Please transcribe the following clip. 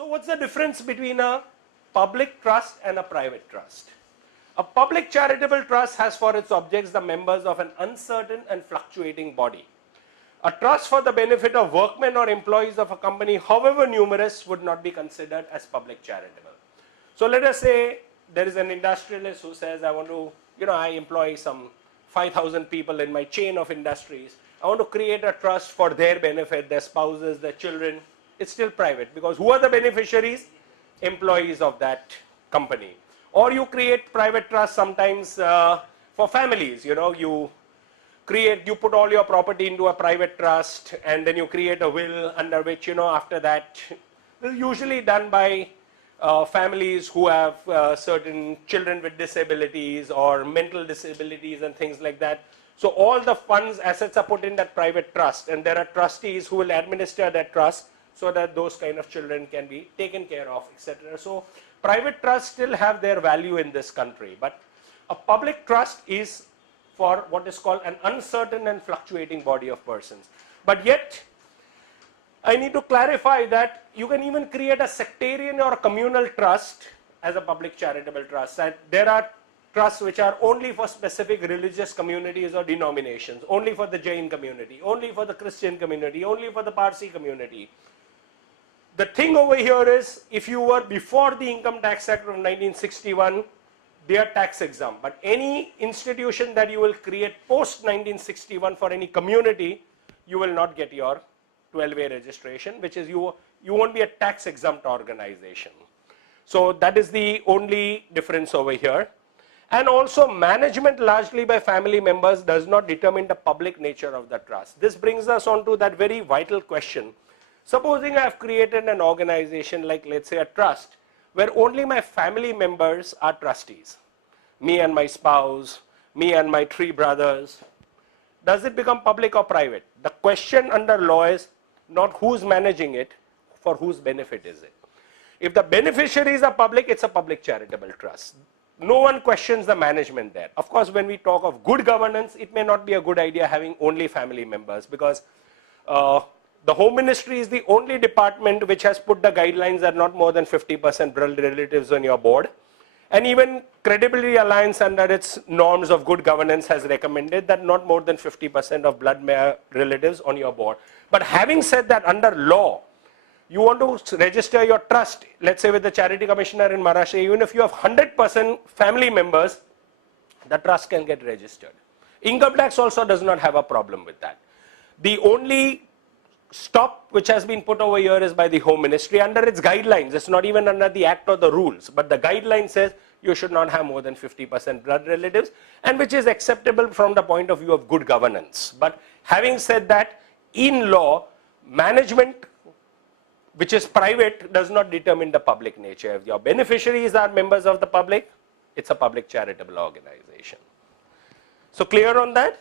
So what's the difference between a public trust and a private trust? A public charitable trust has for its objects the members of an uncertain and fluctuating body. A trust for the benefit of workmen or employees of a company, however numerous, would not be considered as public charitable. So let us say there is an industrialist who says, I want to, I employ some 5,000 people in my chain of industries. I want to create a trust for their benefit, their spouses, their children. It's still private because who are the beneficiaries? Employees of that company. Or you create private trust sometimes for families. You put all your property into a private trust and then you create a will under which, after that, this is usually done by families who have certain children with disabilities or mental disabilities and things like that. So all the funds, assets are put in that private trust and there are trustees who will administer that trust so that those kind of children can be taken care of, etc. So private trusts still have their value in this country, but a public trust is for what is called an uncertain and fluctuating body of persons. But yet, I need to clarify that you can even create a sectarian or a communal trust as a public charitable trust. And there are trusts which are only for specific religious communities or denominations, only for the Jain community, only for the Christian community, only for the Parsi community. The thing over here is, if you were before the Income Tax Act of 1961, they are tax exempt. But any institution that you will create post 1961 for any community, you will not get your 12A registration, which is you won't be a tax exempt organization. So that is the only difference over here. And also management largely by family members does not determine the public nature of the trust. This brings us on to that very vital question. Supposing I have created an organization like, let's say, a trust, where only my family members are trustees, me and my spouse, me and my 3 brothers. Does it become public or private? The question under law is not who's managing it, for whose benefit is it. If the beneficiaries are public, it's a public charitable trust. No one questions the management there. Of course, when we talk of good governance, it may not be a good idea having only family members because the Home Ministry is the only department which has put the guidelines that not more than 50% blood relatives on your board. And even Credibility Alliance under its norms of good governance has recommended that not more than 50% of blood relatives on your board. But having said that, under law, you want to register your trust, let's say with the Charity Commissioner in Maharashtra, even if you have 100% family members, the trust can get registered. Income tax also does not have a problem with that. The only stop which has been put over here is by the Home Ministry under its guidelines. It's not even under the act or the rules, but the guideline says you should not have more than 50% blood relatives, and which is acceptable from the point of view of good governance. But having said that, in law, management which is private does not determine the public nature. If your beneficiaries are members of the public, it's a public charitable organization. So clear on that?